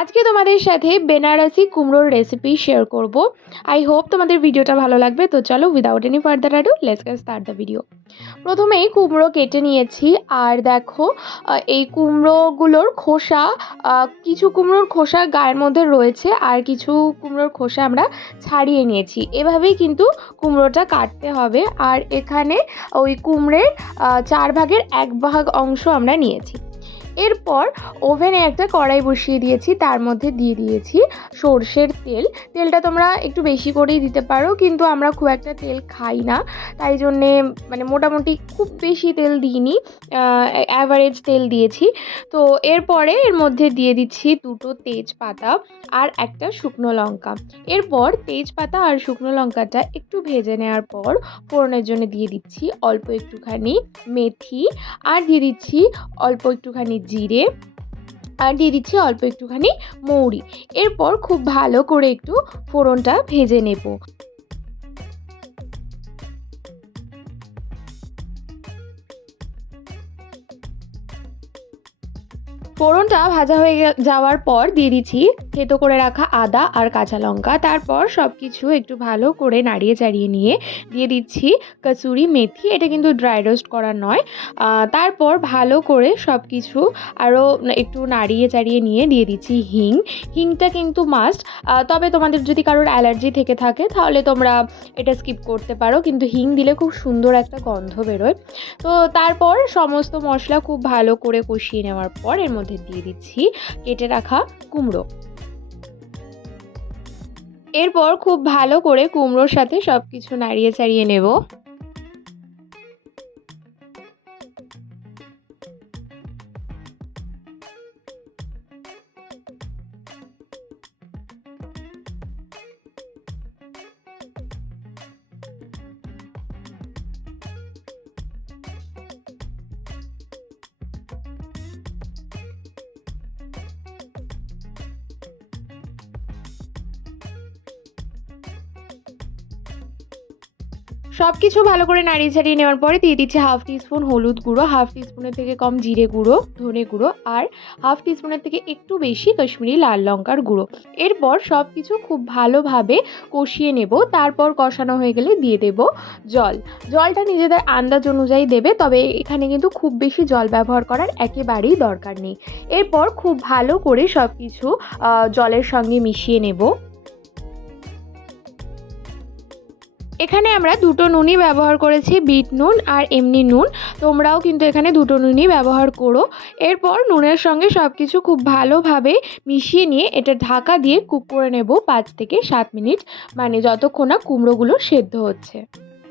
আজকে তোমাদের সাথে বেনারসি কুমড়োর রেসিপি শেয়ার করব। আই হোপ তোমাদের ভিডিওটা ভালো লাগবে। তো চলো without any further ado let's get start the video. প্রথমেই কুমড়ো কেটে নিয়েছি। আর দেখো এই কুমড়োগুলোর খোসা, কিছু কুমড়োর খোসা গায়ের মধ্যে রয়েছে আর কিছু কুমড়োর খোসা আমরা ছাড়িয়ে নিয়েছি। এভাবেই কিন্তু কুমড়োটা কাটতে হবে। আর এখানে ওই কুমড়োর 4 ভাগের 1 ভাগ অংশ আমরা নিয়েছি। এরপর ওভেনে একটা কড়াই বসিয়ে দিয়েছি, তার মধ্যে দিয়ে দিয়েছি সর্ষের তেল। তেলটা তোমরা একটু বেশি করেই দিতে পারো, কিন্তু আমরা খুব একটা তেল খাই না, তাই জন্যে মোটামুটি খুব বেশি তেল দিইনি, অ্যাভারেজ তেল দিয়েছি। তো এরপরে এর মধ্যে দিয়ে দিচ্ছি 2টো তেজপাতা আর একটা শুকনো লঙ্কা। এরপর তেজপাতা আর শুকনো লঙ্কাটা একটু ভেজে নেওয়ার পর ফোড়নের জন্য দিয়ে দিচ্ছি অল্প একটুখানি মেথি, আর দিয়ে দিচ্ছি অল্প একটুখানি জিরে, আর দিয়ে দিচ্ছি অল্প একটুখানি মৌরি। এরপর খুব ভালো করে একটু ফোড়নটা ভেজে নেব। ফোড়নটা ভাজা হয়ে যাওয়ার পর দিয়ে দিচ্ছি থেতো করে রাখা আদা আর কাঁচা লঙ্কা। তারপর সব কিছু একটু ভালো করে নাড়িয়ে চাড়িয়ে নিয়ে দিয়ে দিচ্ছি কসুরি মেথি। এটা কিন্তু ড্রাই রোস্ট করা নয়। তারপর ভালো করে সব কিছু আরও একটু নাড়িয়ে চাড়িয়ে নিয়ে দিয়ে দিচ্ছি হিং। হিংটা কিন্তু মাস্ট, তবে তোমাদের যদি কারোর অ্যালার্জি থেকে থাকে তাহলে তোমরা এটা স্কিপ করতে পারো, কিন্তু হিং দিলে খুব সুন্দর একটা গন্ধ বেরোয়। তো তারপর সমস্ত মশলা খুব ভালো করে কষিয়ে নেওয়ার পর এর মধ্যে দিয়ে দিচ্ছি কেটে রাখা কুমড়ো। এরপর খুব ভালো করে কুমড়োর সাথে সবকিছু নাড়িয়ে চাড়িয়ে নেব। সব কিছু ভালো করে নাড়িয়ে ছাড়িয়ে নেওয়ার পরে দিয়ে দিচ্ছি হাফ টিস্পুন হলুদ গুঁড়ো, হাফ টিস্পুনের থেকে কম জিরে গুঁড়ো, ধনে গুঁড়ো, আর হাফ টিস্পুনের থেকে একটু বেশি কাশ্মীরি লাল লঙ্কার গুঁড়ো। এরপর সব কিছু খুব ভালোভাবে কষিয়ে নেব। তারপর কষানো হয়ে গেলে দিয়ে দেব জল। জলটা নিজেদের আন্দাজ অনুযায়ী দেবে, তবে এখানে কিন্তু খুব বেশি জল ব্যবহার করার একেবারেই দরকার নেই। এরপর খুব ভালো করে সব কিছু জলের সঙ্গে মিশিয়ে নেব। এখানে আমরা 2টো নুনই ব্যবহার করেছি, বিট নুন আর এমনি নুন। তোমরাও কিন্তু এখানে 2টো নুনই ব্যবহার করো। এরপর নুনের সঙ্গে সব কিছু খুব ভালোভাবে মিশিয়ে নিয়ে এটা ঢাকা দিয়ে কুক করে নেব 5 থেকে 7 মিনিট, মানে যতক্ষণ না কুমড়োগুলো সেদ্ধ হচ্ছে।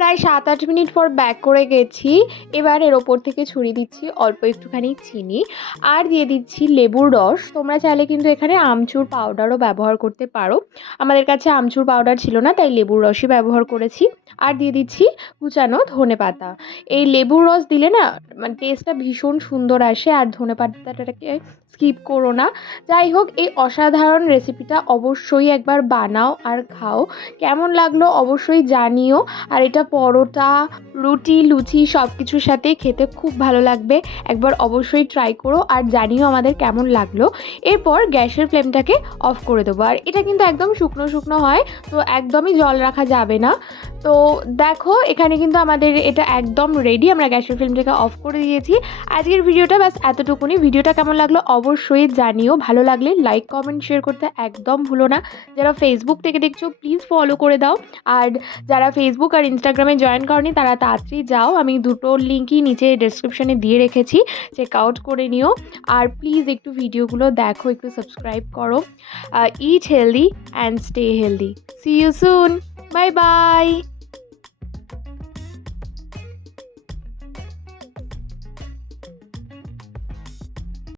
প্রায় 7-8 মিনিট পর ব্যাক করে গেছি। এবার এর ওপর থেকে ছড়িয়ে দিচ্ছি অল্প একটুখানি চিনি, আর দিয়ে দিচ্ছি লেবুর রস। তোমরা চাইলে কিন্তু এখানে আমচুর পাউডারও ব্যবহার করতে পারো। আমাদের কাছে আমচুর পাউডার ছিল না, তাই লেবুর রসই ব্যবহার করেছি। আর দিয়ে দিচ্ছি কুচানো ধনেপাতা। এই লেবুর রস দিলে না টেস্টটা ভীষণ সুন্দর আসে, আর ধনেপাতাটাকে স্কিপ করো না। যাই হোক, এই অসাধারণ রেসিপিটা অবশ্যই একবার বানাও আর খাও। কেমন লাগলো অবশ্যই জানিও। আর এটা পরোটা, রুটি, লুচি সব কিছুর সাথেই খেতে খুব ভালো লাগবে। একবার অবশ্যই ট্রাই করো আর জানিও আমাদের কেমন লাগলো। এরপর গ্যাসের ফ্লেমটাকে অফ করে দেবো। আর এটা কিন্তু একদম শুকনো শুকনো হয়, তো একদমই জল রাখা যাবে না। তো দেখো এখানে কিন্তু আমাদের এটা একদম রেডি। আমরা গ্যাসের ফ্লেমটাকে অফ করে দিয়েছি। আজকের ভিডিওটা ব্যাস এতটুকুনি। ভিডিওটা কেমন লাগলো অবশ্যই জানিও। ভালো লাগলে লাইক, কমেন্ট, শেয়ার করতে একদম ভুলো না। যারা ফেসবুক থেকে দেখছো প্লিজ ফলো করে দাও। আর যারা ফেসবুক আর ইনস্টাগ্রামে জয়েন করনি তারা তাড়াতাড়ি যাও, আমি 2টো লিঙ্কই নিচে ডেসক্রিপশনে দিয়ে রেখেছি, চেক আউট করে নিও। আর প্লিজ একটু ভিডিওগুলো দেখো, একটু সাবস্ক্রাইব করো। Eat healthy and stay healthy. See you soon. Bye by.